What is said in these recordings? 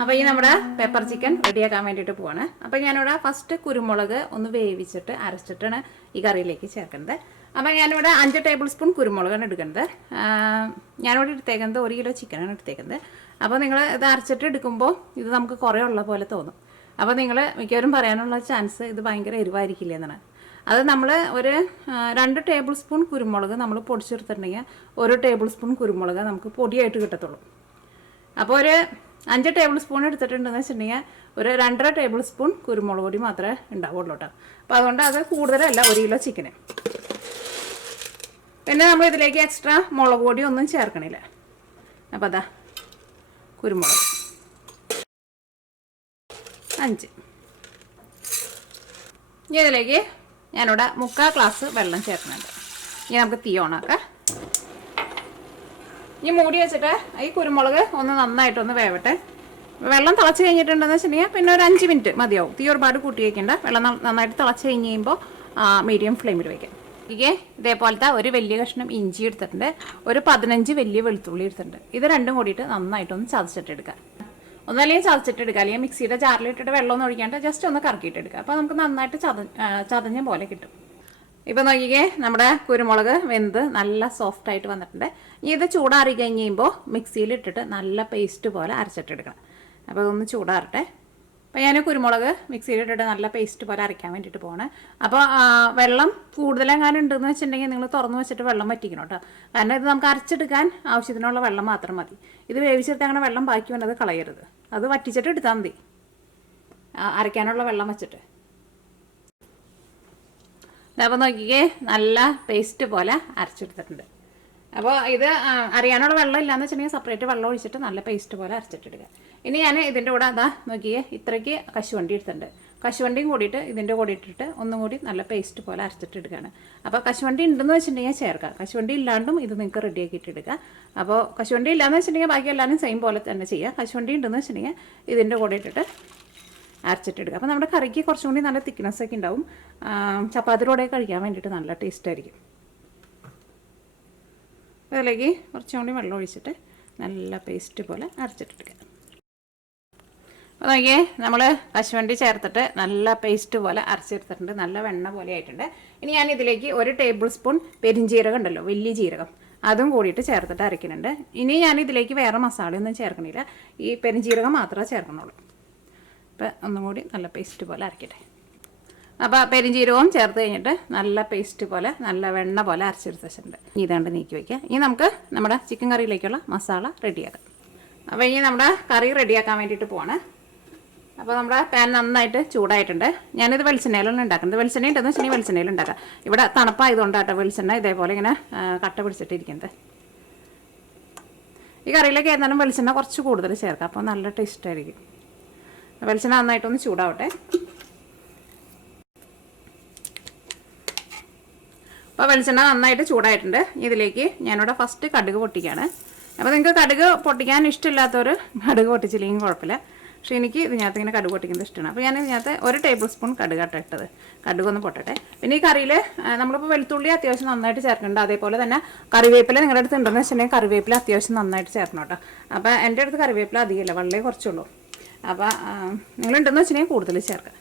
അപ്പോൾ ഈ നമ്മുടെ പെപ്പർ ചിക്കൻ റെഡിയാക്കാൻ വേണ്ടിയിട്ട് പോവാണ്. അപ്പോൾ ഞാനിവിടെ ഫസ്റ്റ് കുരുമുളക് ഒന്ന് വേവിച്ചിട്ട് അരച്ചിട്ടാണ് ഈ കറിയിലേക്ക് ചേർക്കുന്നത്. അപ്പോൾ ഞാനിവിടെ 5 ടേബിൾ സ്പൂൺ കുരുമുളകാണ് എടുക്കുന്നത്. ഞാനിവിടെ എടുത്തേക്കുന്നത് 1 കിലോ ചിക്കനാണ് എടുത്തേക്കുന്നത്. അപ്പോൾ നിങ്ങൾ ഇത് അരച്ചിട്ട് എടുക്കുമ്പോൾ ഇത് നമുക്ക് കുറേ ഉള്ള പോലെ തോന്നും. അപ്പോൾ നിങ്ങൾ മിക്കവരും പറയാനുള്ള ചാൻസ് ഇത് ഭയങ്കര എരിവായിരിക്കില്ല എന്നാണ്. അത് നമ്മൾ ഒരു 2 ടേബിൾ സ്പൂൺ കുരുമുളക് നമ്മൾ പൊടിച്ചെടുത്തിട്ടുണ്ടെങ്കിൽ 1 ടേബിൾ സ്പൂൺ കുരുമുളക് നമുക്ക് പൊടിയായിട്ട് കിട്ടത്തുള്ളൂ. അപ്പോൾ ഒരു 5 ടേബിൾ സ്പൂൺ എടുത്തിട്ടുണ്ടെന്ന് വെച്ചിട്ടുണ്ടെങ്കിൽ ഒരു 2.5 ടേബിൾ സ്പൂൺ കുരുമുളക് പൊടി മാത്രമേ ഉണ്ടാവുള്ളൂ കേട്ടോ. അപ്പോൾ അതുകൊണ്ട് അത് കൂടുതലല്ല 1 കിലോ ചിക്കന്. പിന്നെ നമ്മൾ ഇതിലേക്ക് എക്സ്ട്രാ മുളക് പൊടി ഒന്നും ചേർക്കണില്ല. അപ്പോൾ അതാ കുരുമുളക് 5. ഇനി ഇതിലേക്ക് ഞാനിവിടെ 3/4 ഗ്ലാസ് വെള്ളം ചേർക്കുന്നുണ്ട്. ഇനി നമുക്ക് തീ ഓണാക്കാം. ഈ മൂടി വെച്ചിട്ട് ഈ കുരുമുളക് ഒന്ന് നന്നായിട്ടൊന്ന് വേവട്ടെ. വെള്ളം തിളച്ച് കഴിഞ്ഞിട്ടുണ്ടെന്ന് വെച്ചിട്ടുണ്ടെങ്കിൽ പിന്നെ ഒരു 5 മിനിറ്റ് മതിയാവും. തീ ഒരുപാട് കൂട്ടി വയ്ക്കേണ്ട. വെള്ളം നന്നായിട്ട് തിളച്ച് കഴിഞ്ഞ് കഴിയുമ്പോൾ മീഡിയം ഫ്ലെയിമിൽ വയ്ക്കാം. ഇതേപോലത്തെ ഒരു വലിയ കഷ്ണം ഇഞ്ചി എടുത്തിട്ടുണ്ട്, ഒരു 15 വലിയ വെളുത്തുള്ളി എടുത്തിട്ടുണ്ട്. ഇത് രണ്ടും കൂടിയിട്ട് നന്നായിട്ടൊന്ന് ചതച്ചിട്ടെടുക്കാം. ഒന്നല്ലെങ്കിൽ ചതച്ചിട്ടെടുക്കുക, അല്ലെങ്കിൽ മിക്സിയുടെ ജാറിലിട്ടിട്ട് വെള്ളമൊന്നും ഒഴിക്കാണ്ട് ജസ്റ്റ് ഒന്ന് കറക്കിയിട്ടെടുക്കുക. അപ്പോൾ നമുക്ക് നന്നായിട്ട് ചതഞ്ഞ പോലെ കിട്ടും. ഇപ്പോൾ നോക്കിക്കേ, നമ്മുടെ കുരുമുളക് വെന്ത് നല്ല സോഫ്റ്റായിട്ട് വന്നിട്ടുണ്ട്. ഇനി ഇത് ചൂടാറി കഴിഞ്ഞ് കഴിയുമ്പോൾ മിക്സിയിലിട്ടിട്ട് നല്ല പേസ്റ്റ് പോലെ അരച്ചിട്ടെടുക്കണം. അപ്പോൾ ഇതൊന്ന് ചൂടാറട്ടെ. അപ്പോൾ ഞാൻ കുരുമുളക് മിക്സിയിലിട്ടിട്ട് നല്ല പേസ്റ്റ് പോലെ അരയ്ക്കാൻ വേണ്ടിയിട്ട് പോകണം. അപ്പോൾ വെള്ളം കൂടുതലെങ്ങാനും ഉണ്ടെന്ന് വെച്ചിട്ടുണ്ടെങ്കിൽ നിങ്ങൾ തുറന്ന് വെച്ചിട്ട് വെള്ളം വറ്റിക്കണം കേട്ടോ. കാരണം ഇത് നമുക്ക് അരച്ചെടുക്കാൻ ആവശ്യത്തിനുള്ള വെള്ളം മാത്രം മതി. ഇത് വേവിച്ചെടുത്ത് അങ്ങനെ വെള്ളം ബാക്കി വന്നത് കളയരുത്. അത് വറ്റിച്ചിട്ട് എടുത്താൽ മതി, അരയ്ക്കാനുള്ള വെള്ളം വെച്ചിട്ട്. അപ്പോൾ നോക്കിക്കേ, നല്ല പേസ്റ്റ് പോലെ അരച്ചെടുത്തിട്ടുണ്ട്. അപ്പോൾ ഇത് അറിയാനുള്ള വെള്ളം ഇല്ലയെന്ന് വെച്ചിട്ടുണ്ടെങ്കിൽ സെപ്പറേറ്റ് വെള്ളം ഒഴിച്ചിട്ട് നല്ല പേസ്റ്റ് പോലെ അരച്ചിട്ടെടുക്കുക. ഇനി ഞാൻ ഇതിൻ്റെ കൂടെ അതാ നോക്കിയേ, ഇത്രയ്ക്ക് കശുവണ്ടി എടുത്തിട്ടുണ്ട്. കശുവണ്ടിയും കൂടിയിട്ട് ഇതിൻ്റെ കൂടെ ഇട്ടിട്ട് ഒന്നും കൂടി നല്ല പേസ്റ്റ് പോലെ അരച്ചിട്ടെടുക്കുകയാണ്. അപ്പോൾ കശുവണ്ടി ഉണ്ടെന്ന് വെച്ചിട്ടുണ്ടെങ്കിൽ ചേർക്കാം. കശുവണ്ടി ഇല്ലാണ്ടും ഇത് നിങ്ങൾക്ക് റെഡിയാക്കിയിട്ടെടുക്കുക. അപ്പോൾ കശുവണ്ടി ഇല്ലയെന്ന് വെച്ചിട്ടുണ്ടെങ്കിൽ ബാക്കി എല്ലാവരും സെയിം പോലെ തന്നെ ചെയ്യുക. കശുവണ്ടി ഉണ്ടെന്ന് വെച്ചിട്ടുണ്ടെങ്കിൽ ഇതിൻ്റെ കൂടെ ഇട്ടിട്ട് അരച്ചിട്ടെടുക്കുക. അപ്പോൾ നമ്മുടെ കറിക്ക് കുറച്ചും കൂടി നല്ല തിക്നെസ് ഒക്കെ ഉണ്ടാവും. ചപ്പാത്തിയുടെ കഴിക്കാൻ വേണ്ടിയിട്ട് നല്ല ടേസ്റ്റ് ആയിരിക്കും. അതിലേക്ക് കുറച്ചും കൂടി വെള്ളം ഒഴിച്ചിട്ട് നല്ല പേസ്റ്റ് പോലെ അരച്ചിട്ടെടുക്കുക. അപ്പോൾ നോക്കിയേ, നമ്മൾ കശുവണ്ടി ചേർത്തിട്ട് നല്ല പേസ്റ്റ് പോലെ അരച്ചെടുത്തിട്ടുണ്ട്. നല്ല വെണ്ണ പോലെ ആയിട്ടുണ്ട്. ഇനി ഞാൻ ഇതിലേക്ക് 1 ടേബിൾ സ്പൂൺ പെരിഞ്ജീരകം ഉണ്ടല്ലോ, വലിയ ജീരകം, അതും കൂടിയിട്ട് ചേർത്തിട്ട് അരയ്ക്കുന്നുണ്ട്. ഇനി ഞാൻ ഇതിലേക്ക് വേറെ മസാലയൊന്നും ചേർക്കണില്ല, ഈ പെരിഞ്ജീരകം മാത്രമേ ചേർക്കണുള്ളൂ. അപ്പോൾ ഒന്നും കൂടി നല്ല പേസ്റ്റ് പോലെ അരയ്ക്കട്ടെ. അപ്പോൾ പെരിഞ്ജീരകവും ചേർത്ത് കഴിഞ്ഞിട്ട് നല്ല പേസ്റ്റ് പോലെ നല്ല വെണ്ണ പോലെ അരച്ചെടുത്ത് വെച്ചിട്ടുണ്ട്. ഇതാണ്ട് നീക്കി വയ്ക്കുക. ഇനി നമുക്ക് നമ്മുടെ ചിക്കൻ കറിയിലേക്കുള്ള മസാല റെഡിയാക്കാം. അപ്പോൾ ഇനി നമ്മുടെ കറി റെഡിയാക്കാൻ വേണ്ടിയിട്ട് പോവാണ്. അപ്പോൾ നമ്മുടെ പാൻ നന്നായിട്ട് ചൂടായിട്ടുണ്ട്. ഞാനിത് വെളിച്ചെണ്ണയിലാണ് ഉണ്ടാക്കുന്നത്. വെളിച്ചെണ്ണ ഉണ്ടെന്ന് വെച്ചിട്ടുണ്ടെങ്കിൽ വെളിച്ചെണ്ണയിൽ ഉണ്ടാക്കാം. ഇവിടെ തണുപ്പായതുകൊണ്ടാട്ടോ വെളിച്ചെണ്ണ ഇതേപോലെ ഇങ്ങനെ കട്ട പിടിച്ചിട്ടിരിക്കുന്നത്. ഈ കറിയിലേക്ക് ഏതായാലും വെളിച്ചെണ്ണ കുറച്ച് കൂടുതൽ ചേർക്കാം, അപ്പോൾ നല്ല ടേസ്റ്റായിരിക്കും. വെളിച്ചെണ്ണ നന്നായിട്ടൊന്ന് ചൂടാവട്ടെ. അപ്പോൾ വെളിച്ചെണ്ണ നന്നായിട്ട് ചൂടായിട്ടുണ്ട്. ഇതിലേക്ക് ഞാനിവിടെ ഫസ്റ്റ് കടുക് പൊട്ടിക്കുകയാണ്. അപ്പോൾ നിങ്ങൾക്ക് കടുക് പൊട്ടിക്കാൻ ഇഷ്ടമില്ലാത്തവർ കടുക് പൊട്ടിച്ചില്ലെങ്കിൽ കുഴപ്പമില്ല. പക്ഷേ എനിക്ക് ഇതിനകത്ത് ഇങ്ങനെ കടുക് പൊട്ടിക്കുന്നത് ഇഷ്ടമാണ്. അപ്പോൾ ഞാൻ ഇതിനകത്ത് 1 ടേബിൾ സ്പൂൺ കടുകാട്ടോ ഇട്ടത്. കടുകൊന്ന് പൊട്ടട്ടെ. പിന്നെ ഈ കറിയിൽ നമ്മളിപ്പോൾ വെളുത്തുള്ളി അത്യാവശ്യം നന്നായിട്ട് ചേർക്കുന്നുണ്ട്. അതേപോലെ തന്നെ കറിവേപ്പില നിങ്ങളുടെ അടുത്ത് ഉണ്ടെന്ന് വെച്ചിട്ടുണ്ടെങ്കിൽ കറിവേപ്പില അത്യാവശ്യം നന്നായിട്ട് ചേർക്കണം കേട്ടോ. അപ്പോൾ എൻ്റെ അടുത്ത് കറിവേപ്പില അധികമില്ല, വളരെ കുറച്ചുള്ളൂ. അപ്പോൾ നിങ്ങളുണ്ടെന്ന് വെച്ചിട്ടുണ്ടെങ്കിൽ കൂടുതൽ ചേർക്കാം.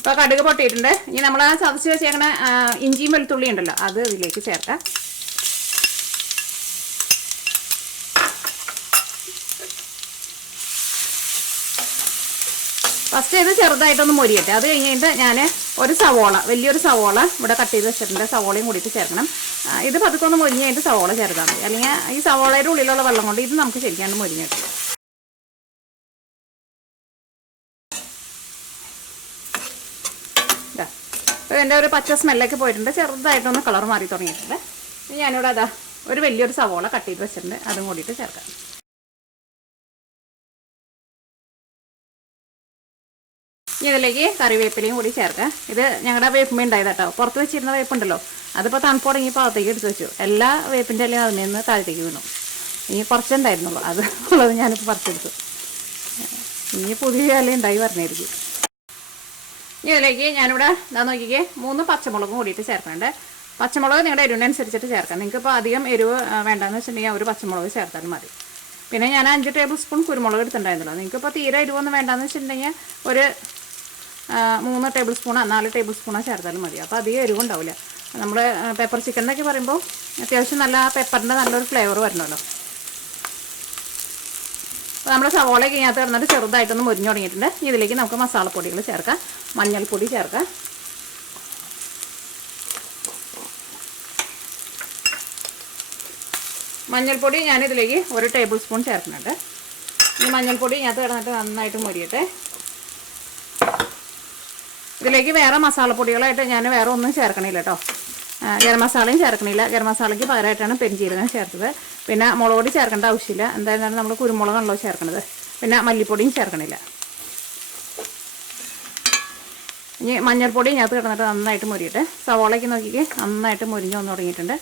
ഇപ്പോൾ കടുക് പൊട്ടിയിട്ടുണ്ട്. ഇനി നമ്മൾ ചതച്ച് വെച്ചേക്കണ ഇഞ്ചിയും വെളുത്തുള്ളി ഉണ്ടല്ലോ, അത് ഇതിലേക്ക് ചേർക്കാം. ഫസ്റ്റ് ഇത് ചെറുതായിട്ടൊന്ന് മൊരിയട്ടെ. അത് കഴിഞ്ഞിട്ട് ഞാൻ ഒരു സവോള, വലിയൊരു സവോള ഇവിടെ കട്ട് ചെയ്ത് വെച്ചിട്ടുണ്ട്. സവോളയും കൂടിയിട്ട് ചേർക്കണം. ഇത് പതുക്കൊന്ന് മൊരിഞ്ഞ് കഴിഞ്ഞിട്ട് സവോള ചേർത്താൽ മതി. അല്ലെങ്കിൽ ഈ സവോളയുടെ ഉള്ളിലുള്ള വെള്ളം കൊണ്ട് ഇത് നമുക്ക് ശരിക്കാണ്ട് മൊരിഞ്ഞിട്ട്. അപ്പോൾ ഇതിൻ്റെ ഒരു പച്ച സ്മെല്ലൊക്കെ പോയിട്ടുണ്ട്. ചെറുതായിട്ടൊന്ന് കളർ മാറി തുടങ്ങിയിട്ടുണ്ട്. ഞാനിവിടെ അതാ ഒരു വലിയൊരു സവോള കട്ട് ചെയ്ത് വെച്ചിട്ടുണ്ട്. അതും കൂടിയിട്ട് ചേർക്കാം. ഇനി ഇതിലേക്ക് കറിവേപ്പിലയും കൂടി ചേർക്കാം. ഇത് ഞങ്ങളുടെ വേപ്പുമേ ഉണ്ടായത് കേട്ടോ. പുറത്ത് വെച്ചിരുന്ന വേപ്പുണ്ടല്ലോ, അതിപ്പോൾ തണുപ്പ് തുടങ്ങി പാകത്തേക്ക് എടുത്ത് വെച്ചു. എല്ലാ വേപ്പിൻ്റെ എല്ലാം അതിൽ നിന്ന് താഴത്തേക്ക് വീണു. ഇനി കുറച്ചുണ്ടായിരുന്നുള്ളൂ, അത് ഉള്ളത് ഞാനിപ്പോൾ പറിച്ചെടുത്തു. ഇനി പുതിയ ഇല ഉണ്ടായി പറഞ്ഞായിരിക്കും. ഇനി ഇതിലേക്ക് ഞാനിവിടെ എന്താ നോക്കിക്കേ 3 പച്ചമുളകും കൂടിയിട്ട് ചേർക്കുന്നുണ്ട്. പച്ചമുളക് നിങ്ങളുടെ എരിവിനനുസരിച്ചിട്ട് ചേർക്കാം. നിങ്ങൾക്കിപ്പോൾ അധികം എരിവ് വേണ്ടെന്ന് വെച്ചിട്ടുണ്ടെങ്കിൽ ഒരു പച്ചമുളക് ചേർത്താലും മതി. പിന്നെ ഞാൻ 5 ടേബിൾ സ്പൂൺ കുരുമുളക് എടുത്തിട്ടുണ്ടായിരുന്നല്ലോ. നിങ്ങൾക്കിപ്പോൾ തീരെ എരിവൊന്നും വേണ്ടെന്ന് വെച്ചിട്ടുണ്ടെങ്കിൽ ഒരു 3 ടേബിൾ സ്പൂണോ 4 ടേബിൾ സ്പൂണോ ചേർത്താലും മതി. അപ്പോൾ അധികം എരിവുണ്ടാവില്ല. നമ്മൾ പെപ്പർ ചിക്കൻ എന്നൊക്കെ പറയുമ്പോൾ അത്യാവശ്യം നല്ല പെപ്പറിൻ്റെ നല്ലൊരു ഫ്ലേവർ വരണമല്ലോ. അപ്പോൾ നമ്മുടെ സവോളയൊക്കെ ഇതിനകത്ത് കിടന്നിട്ട് ചെറുതായിട്ടൊന്ന് മുരിഞ്ഞു തുടങ്ങിയിട്ടുണ്ട്. ഇതിലേക്ക് നമുക്ക് മസാലപ്പൊടികൾ ചേർക്കാം. മഞ്ഞൾപ്പൊടി ചേർക്കാം. മഞ്ഞൾപ്പൊടി ഞാനിതിലേക്ക് 1 ടേബിൾ സ്പൂൺ ചേർക്കുന്നുണ്ട്. ഈ മഞ്ഞൾപ്പൊടി ഇതിനകത്ത് കിടന്നിട്ട് നന്നായിട്ട് മുരിയട്ടെ. ഇതിലേക്ക് വേറെ മസാലപ്പൊടികളായിട്ട് ഞാൻ വേറെ ഒന്നും ചേർക്കണില്ല കേട്ടോ. ഗരം മസാലയും ചേർക്കണില്ല. ഗരം മസാലയ്ക്ക് പകരമായിട്ടാണ് പെരുംജീരകം ചേർത്തത്. പിന്നെ മുളക് പൊടി ചേർക്കേണ്ട ആവശ്യമില്ല. എന്തായാലും നമ്മൾ കുരുമുളകാണല്ലോ ചേർക്കണത്. പിന്നെ മല്ലിപ്പൊടിയും ചേർക്കണില്ല. ഇനി മഞ്ഞൾപ്പൊടി ഇതിനകത്ത് കിടന്നിട്ട് നന്നായിട്ട് മുരിയിട്ട് സവോളയ്ക്ക് നോക്കിക്ക് നന്നായിട്ട് മുരിഞ്ഞ് വന്ന് തുടങ്ങിയിട്ടുണ്ട്.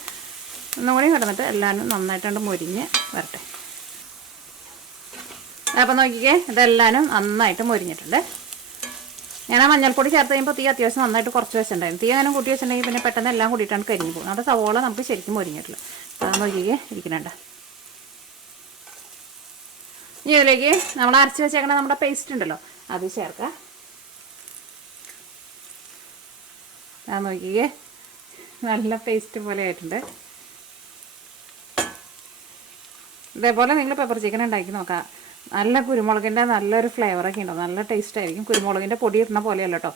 ഒന്നും കൂടി കിടന്നിട്ട് എല്ലാവരും നന്നായിട്ടുണ്ട് മുരിഞ്ഞ് വരട്ടെ. അപ്പം നോക്കിക്കേ, ഇതെല്ലാവരും നന്നായിട്ട് മുരിഞ്ഞിട്ടുണ്ട്. ഞാൻ ആ മഞ്ഞൾപ്പൊടി ചേർത്ത് കഴിയുമ്പോൾ തീ അത്യാവശ്യം നന്നായിട്ട് കുറച്ച് വെച്ചിട്ടുണ്ടായിരുന്നു. തീ അങ്ങനെ കൂട്ടി വെച്ചിട്ടുണ്ടെങ്കിൽ പിന്നെ പെട്ടെന്ന് എല്ലാം കൂടിയിട്ടാണ് കരിഞ്ഞു പോകും. നമ്മുടെ സവോള നമുക്ക് ശരിക്കും മുരിഞ്ഞിട്ടില്ല. അപ്പോൾ നോക്കിക്കേ ഇരിക്കണണ്ട. ഇനി ഇതിലേക്ക് നമ്മൾ അരച്ച് വെച്ചേക്കണ നമ്മുടെ പേസ്റ്റ് ഉണ്ടല്ലോ അത് ചേർക്കാം. ഞാൻ നോക്കിക്കേ നല്ല പേസ്റ്റ് പോലെ ആയിട്ടുണ്ട്. ഇതേപോലെ നിങ്ങൾ പെപ്പർ ചിക്കൻ ഉണ്ടാക്കി നോക്കാം. നല്ല കുരുമുളകിൻ്റെ നല്ലൊരു ഫ്ലേവറൊക്കെ ഉണ്ടാവും. നല്ല ടേസ്റ്റ് ആയിരിക്കും. കുരുമുളകിൻ്റെ പൊടി ഇടുന്ന പോലെയല്ല കേട്ടോ.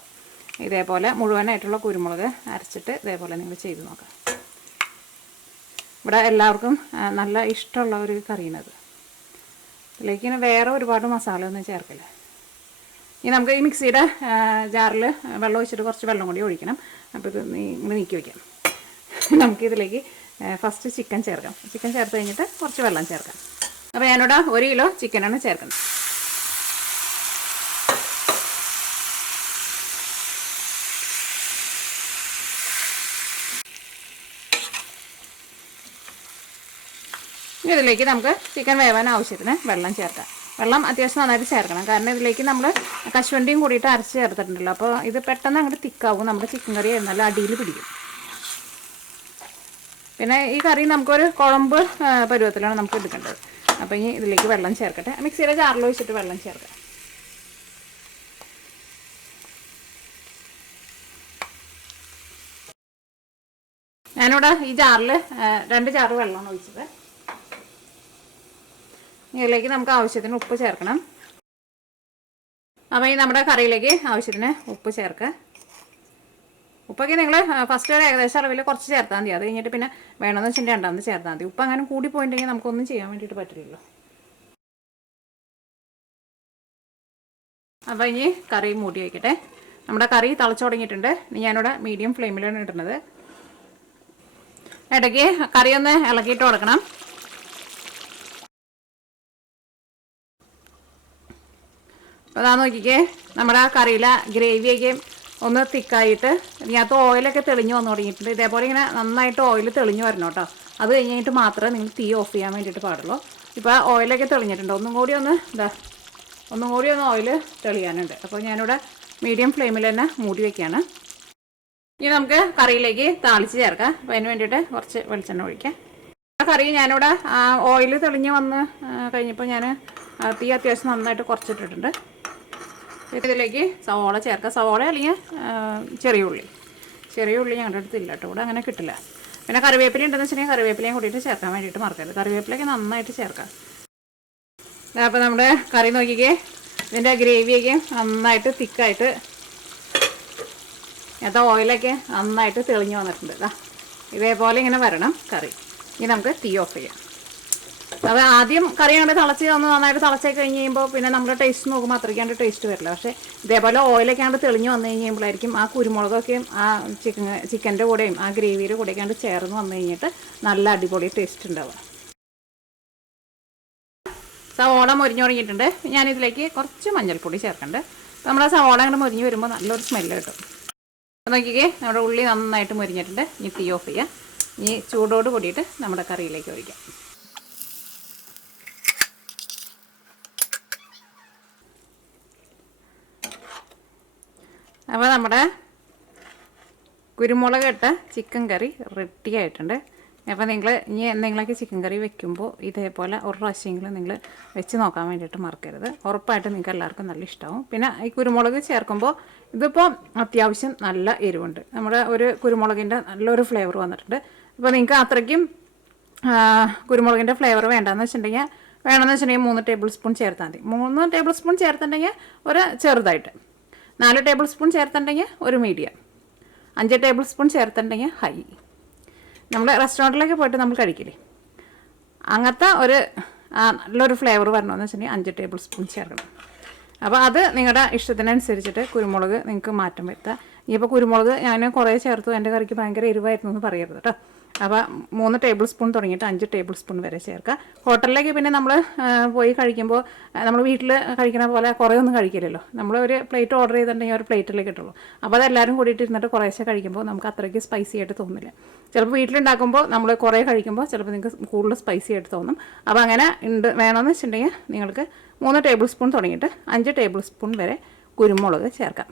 ഇതേപോലെ മുഴുവനായിട്ടുള്ള കുരുമുളക് അരച്ചിട്ട് ഇതേപോലെ നിങ്ങൾ ചെയ്ത് നോക്കാം. ഇവിടെ എല്ലാവർക്കും നല്ല ഇഷ്ടമുള്ള ഒരു കറിയാണത്. ഇതിലേക്ക് വേറെ ഒരുപാട് മസാല ഒന്നും ചേർക്കില്ല. ഇനി നമുക്ക് ഈ മിക്സിയുടെ ജാറിൽ വെള്ളം ഒഴിച്ചിട്ട് കുറച്ച് വെള്ളം കൂടി ഒഴിക്കണം. അപ്പോൾ ഇത് നീക്കി വയ്ക്കാം. നമുക്കിതിലേക്ക് ഫസ്റ്റ് ചിക്കൻ ചേർക്കാം. ചിക്കൻ ചേർത്ത് കഴിഞ്ഞിട്ട് കുറച്ച് വെള്ളം ചേർക്കാം. അപ്പോൾ ഞാനിവിടെ 1 കിലോ ചിക്കനാണ് ചേർക്കുന്നത്. ഇതിലേക്ക് നമുക്ക് ചിക്കൻ വേവാൻ ആവശ്യത്തിന് വെള്ളം ചേർക്കാം. വെള്ളം അത്യാവശ്യം നന്നായിട്ട് ചേർക്കണം. കാരണം ഇതിലേക്ക് നമ്മൾ കശുവണ്ടിയും കൂടിയിട്ട് അരച്ച് ചേർത്തിട്ടുണ്ടല്ലോ. അപ്പോൾ ഇത് പെട്ടെന്ന് അങ്ങോട്ട് തിക്കാവും. നമ്മുടെ ചിക്കൻ കറി നല്ല അടിയിൽ പിടിക്കും. പിന്നെ ഈ കറി നമുക്കൊരു കുഴമ്പ് പരുവത്തിലാണ് നമുക്ക് എടുക്കേണ്ടത്. അപ്പോൾ ഇനി ഇതിലേക്ക് വെള്ളം ചേർക്കട്ടെ. മിക്സിയുടെ ജാറിൽ ഒഴിച്ചിട്ട് വെള്ളം ചേർക്കാം. ഞാനിവിടെ ഈ ജാറിൽ 2 ജാറ് വെള്ളമാണ് ഒഴിച്ചത്. ഇതിലേക്ക് നമുക്ക് ആവശ്യത്തിന് ഉപ്പ് ചേർക്കണം. അപ്പോൾ ഈ നമ്മുടെ കറിയിലേക്ക് ആവശ്യത്തിന് ഉപ്പ് ചേർക്കുക. ഉപ്പൊക്കെ നിങ്ങൾ ഫസ്റ്റ് ഒരു ഏകദേശം അളവിൽ കുറച്ച് ചേർത്താൽ മതി. അത് കഴിഞ്ഞിട്ട് പിന്നെ വേണമെന്ന് വെച്ചിട്ടുണ്ടെങ്കിൽ രണ്ടാമത് ചേർത്താൽ മതി. ഉപ്പ് അങ്ങനെ കൂടി പോയിട്ടുണ്ടെങ്കിൽ നമുക്കൊന്നും ചെയ്യാൻ വേണ്ടിയിട്ട് പറ്റില്ലല്ലോ. അപ്പോൾ ഇനി കറി മൂടി വയ്ക്കട്ടെ. നമ്മുടെ കറി തിളച്ച് തുടങ്ങിയിട്ടുണ്ട്. ഞാനിവിടെ മീഡിയം ഫ്ലെയിമിലാണ് ഇടുന്നത്. ഇടയ്ക്ക് കറി ഒന്ന് ഇളക്കിയിട്ട് കൊടുക്കണം. അപ്പോൾ അതാ നോക്കിക്കേ, നമ്മുടെ ആ കറിയിലെ ഗ്രേവിയൊക്കെ ഒന്ന് തിക്കായിട്ട് ഇതിനകത്ത് ഓയിലൊക്കെ തെളിഞ്ഞ് വന്നു തുടങ്ങിയിട്ടുണ്ട്. ഇതേപോലെ ഇങ്ങനെ നന്നായിട്ട് ഓയിൽ തെളിഞ്ഞ് വരണം കേട്ടോ. അത് കഴിഞ്ഞിട്ട് മാത്രമേ നിങ്ങൾ തീ ഓഫ് ചെയ്യാൻ വേണ്ടിയിട്ട് പാടുള്ളൂ. ഇപ്പോൾ ഓയിലൊക്കെ തെളിഞ്ഞിട്ടുണ്ട്. ഒന്നും കൂടി ഒന്ന് ഓയിൽ തെളിയാനുണ്ട്. അപ്പോൾ ഞാനിവിടെ മീഡിയം ഫ്ലെയിമിൽ തന്നെ മൂടി വയ്ക്കുകയാണ്. ഇനി നമുക്ക് കറിയിലേക്ക് താളിച്ച് ചേർക്കാം. അപ്പോൾ അതിന് വേണ്ടിയിട്ട് കുറച്ച് വെളിച്ചെണ്ണ ഒഴിക്കാം. ആ കറി ഞാനിവിടെ ഓയിൽ തെളിഞ്ഞ് വന്ന് കഴിഞ്ഞപ്പോൾ ഞാൻ തീ അത്യാവശ്യം നന്നായിട്ട് കുറച്ചിട്ടിട്ടുണ്ട്. ഇതിലേക്ക് സവോള ചേർക്കാം. സവോള അല്ലെങ്കിൽ ചെറിയ ഉള്ളി ഞങ്ങളുടെ അടുത്തില്ല കേട്ടോ. ഇവിടെ അങ്ങനെ കിട്ടില്ല. പിന്നെ കറിവേപ്പില ഉണ്ടെന്ന് വെച്ചിട്ടുണ്ടെങ്കിൽ കറിവേപ്പിലയും കൂടിയിട്ട് ചേർക്കാൻ വേണ്ടിയിട്ട് മറക്കരുത്. കറിവേപ്പിലയൊക്കെ നന്നായിട്ട് ചേർക്കാം. അപ്പോൾ നമ്മുടെ കറി നോക്കിക്കേ, ഇതിൻ്റെ ഗ്രേവിയൊക്കെ നന്നായിട്ട് തിക്കായിട്ട് അത് ഓയിലൊക്കെ നന്നായിട്ട് തെളിഞ്ഞ് വന്നിട്ടുണ്ട്. ഇതേപോലെ ഇങ്ങനെ വരണം കറി. ഇനി നമുക്ക് തീ ഓഫ് ചെയ്യാം. അത് ആദ്യം കറി അങ്ങോട്ട് തിളച്ച് നന്നായിട്ട് തിളച്ചൊക്കെ കഴിഞ്ഞ് കഴിയുമ്പോൾ പിന്നെ നമ്മൾ ടേസ്റ്റ് നോക്കുമ്പോൾ അത്രയ്ക്കാണ്ട് ടേസ്റ്റ് വരില്ല. പക്ഷേ ഇതേപോലെ ഓയിലൊക്കെ ആണ്ട് തെളിഞ്ഞ് വന്നു കഴിയുമ്പോഴായിരിക്കും ആ കുരുമുളകൊക്കെയും ആ ചിക്കൻ്റെ കൂടെയും ആ ഗ്രേവിയുടെ കൂടെയൊക്കെ ആണ്ട് ചേർന്ന് വന്നു കഴിഞ്ഞിട്ട് നല്ല അടിപൊളി ടേസ്റ്റ് ഉണ്ടാവുക. സവോള മുരിഞ്ഞ് തുടങ്ങിയിട്ടുണ്ട്. ഞാനിതിലേക്ക് കുറച്ച് മഞ്ഞൾപ്പൊടി ചേർക്കുന്നുണ്ട്. നമ്മുടെ സവോള അങ്ങോട്ട് മുരിഞ്ഞ് വരുമ്പോൾ നല്ലൊരു സ്മെല്ല് കിട്ടും. നോക്കിക്കേ, നമ്മുടെ ഉള്ളി നന്നായിട്ട് മുരിഞ്ഞിട്ടുണ്ട്. ഇനി തീ ഓഫ് ചെയ്യാം. ഇനി ചൂടോട് കൂടിയിട്ട് നമ്മുടെ കറിയിലേക്ക് ഒഴിക്കാം. അപ്പോൾ നമ്മുടെ കുരുമുളക് ഇട്ട ചിക്കൻ കറി റെഡി ആയിട്ടുണ്ട്. അപ്പോൾ നിങ്ങൾ ഇനി എന്തെങ്കിലുമൊക്കെ ചിക്കൻ കറി വെക്കുമ്പോൾ ഇതേപോലെ ഒരു പ്രാവശ്യമെങ്കിലും നിങ്ങൾ വെച്ച് നോക്കാൻ വേണ്ടിയിട്ട് മറക്കരുത്. ഉറപ്പായിട്ടും നിങ്ങൾക്ക് എല്ലാവർക്കും നല്ല ഇഷ്ടമാവും. പിന്നെ ഈ കുരുമുളക് ചേർക്കുമ്പോൾ ഇതിപ്പോൾ അത്യാവശ്യം നല്ല എരിവുണ്ട്. നമ്മുടെ ഒരു കുരുമുളകിൻ്റെ നല്ലൊരു ഫ്ലേവർ വന്നിട്ടുണ്ട്. അപ്പോൾ നിങ്ങൾക്ക് അത്രയ്ക്കും കുരുമുളകിൻ്റെ ഫ്ലേവർ വേണമെന്ന് വെച്ചിട്ടുണ്ടെങ്കിൽ 3 ടേബിൾ സ്പൂൺ ചേർത്താൽ മതി. 3 ടേബിൾ സ്പൂൺ ചേർത്തിട്ടുണ്ടെങ്കിൽ ഒരു ചെറുതായിട്ട്, 4 ടേബിൾ സ്പൂൺ ചേർത്തിട്ടുണ്ടെങ്കിൽ ഒരു മീഡിയം, 5 ടേബിൾ സ്പൂൺ ചേർത്തിട്ടുണ്ടെങ്കിൽ ഹൈ. നമ്മൾ റെസ്റ്റോറൻറ്റിലൊക്കെ പോയിട്ട് നമ്മൾ കഴിക്കില്ലേ, അങ്ങനത്തെ ഒരു നല്ലൊരു ഫ്ലേവർ വരണമെന്ന് വെച്ചിട്ടുണ്ടെങ്കിൽ 5 ടേബിൾ സ്പൂൺ ചേർക്കണം. അപ്പോൾ അത് നിങ്ങളുടെ ഇഷ്ടത്തിനനുസരിച്ചിട്ട് കുരുമുളക് നിങ്ങൾക്ക് മാറ്റം വരുത്താം. ഇനിയിപ്പോൾ കുരുമുളക് ഞാൻ കുറേ ചേർത്തു, എൻ്റെ കറിക്ക് ഭയങ്കര എരിവായിരുന്നു എന്ന് പറയരുത് കേട്ടോ. അപ്പോൾ 3 ടേബിൾ സ്പൂൺ തുടങ്ങിയിട്ട് 5 ടേബിൾ സ്പൂൺ വരെ ചേർക്കുക. ഹോട്ടലിലേക്ക് പിന്നെ നമ്മൾ പോയി കഴിക്കുമ്പോൾ നമ്മൾ വീട്ടിൽ കഴിക്കുന്ന പോലെ കുറേ ഒന്നും കഴിക്കില്ലല്ലോ. നമ്മൾ ഒരു പ്ലേറ്റ് ഓർഡർ ചെയ്തിട്ടുണ്ടെങ്കിൽ ഒരു പ്ലേറ്റിലേക്ക് കിട്ടുള്ളൂ. അപ്പോൾ അതെല്ലാവരും കൂടിയിട്ട് ഇരുന്നിട്ട് കുറേശ്ശെ കഴിക്കുമ്പോൾ നമുക്ക് അത്രയ്ക്ക് സ്പൈസി ആയിട്ട് തോന്നില്ല. ചിലപ്പോൾ വീട്ടിലുണ്ടാക്കുമ്പോൾ നമ്മൾ കുറേ കഴിക്കുമ്പോൾ ചിലപ്പോൾ നിങ്ങൾക്ക് കൂടുതൽ സ്പൈസി ആയിട്ട് തോന്നും. അപ്പോൾ അങ്ങനെ വേണമെന്ന് വെച്ചിട്ടുണ്ടെങ്കിൽ നിങ്ങൾക്ക് 3 ടേബിൾ സ്പൂൺ തുടങ്ങിയിട്ട് 5 ടേബിൾ സ്പൂൺ വരെ കുരുമുളക് ചേർക്കാം.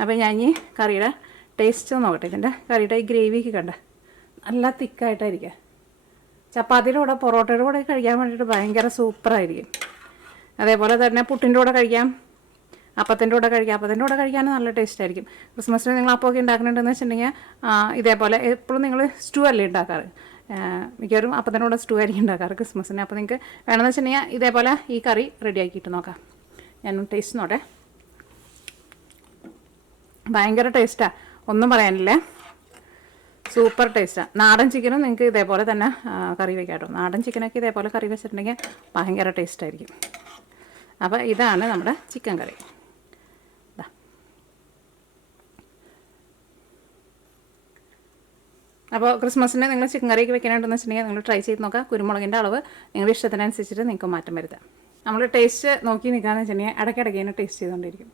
അപ്പോൾ ഞാൻ ഈ കറിയുടെ ടേസ്റ്റ് നോക്കട്ടെ. ഇതിൻ്റെ കറിയുടെ ഈ ഗ്രേവിക്ക് കണ്ട നല്ല തിക്കായിട്ടായിരിക്കുക. ചപ്പാത്തിയുടെ കൂടെ പൊറോട്ടയുടെ കൂടെ കഴിക്കാൻ വേണ്ടിയിട്ട് ഭയങ്കര സൂപ്പറായിരിക്കും. അതേപോലെ തന്നെ പുട്ടിൻ്റെ കൂടെ കഴിക്കാം, അപ്പത്തിൻ്റെ കൂടെ കഴിക്കാം. അപ്പത്തിൻ്റെ കൂടെ കഴിക്കാൻ നല്ല ടേസ്റ്റ് ആയിരിക്കും. ക്രിസ്മസിന് നിങ്ങൾ അപ്പമൊക്കെ ഉണ്ടാക്കുന്നുണ്ടെന്ന് വെച്ചിട്ടുണ്ടെങ്കിൽ ഇതേപോലെ എപ്പോഴും നിങ്ങൾ സ്റ്റൂ അല്ലേ ഉണ്ടാക്കാറ്, മിക്കവാറും അപ്പത്തിൻ്റെ കൂടെ സ്റ്റൂ ആയിരിക്കും ഉണ്ടാക്കാറ് ക്രിസ്മസിന്. അപ്പോൾ നിങ്ങൾക്ക് വേണമെന്ന് വെച്ചിട്ടുണ്ടെങ്കിൽ ഇതേപോലെ ഈ കറി റെഡിയാക്കിയിട്ട് നോക്കാം. ഞാനൊന്ന് ടേസ്റ്റ് നോട്ടെ. ഭയങ്കര ടേസ്റ്റാണ്, ഒന്നും പറയാനില്ല, സൂപ്പർ ടേസ്റ്റാണ്. നാടൻ ചിക്കനും നിങ്ങൾക്ക് ഇതേപോലെ തന്നെ കറി വയ്ക്കാം കേട്ടോ. നാടൻ ചിക്കനൊക്കെ ഇതേപോലെ കറി വെച്ചിട്ടുണ്ടെങ്കിൽ ഭയങ്കര ടേസ്റ്റായിരിക്കും. അപ്പോൾ ഇതാണ് നമ്മുടെ ചിക്കൻ കറി. അപ്പോൾ ക്രിസ്മസിന് നിങ്ങൾ ചിക്കൻ കറിയൊക്കെ വെക്കാനായിട്ടെന്ന് വെച്ചിട്ടുണ്ടെങ്കിൽ നിങ്ങൾ ട്രൈ ചെയ്ത് നോക്കുക. കുരുമുളകിൻ്റെ അളവ് നിങ്ങളുടെ ഇഷ്ടത്തിനനുസരിച്ചിട്ട് നിങ്ങൾക്ക് മാറ്റം വരുത്താം. നമ്മൾ ടേസ്റ്റ് നോക്കി നിൽക്കാമെന്ന് വെച്ചിട്ടുണ്ടെങ്കിൽ ഇടയ്ക്കിടയ്ക്ക് ടേസ്റ്റ് ചെയ്തുകൊണ്ടിരിക്കും.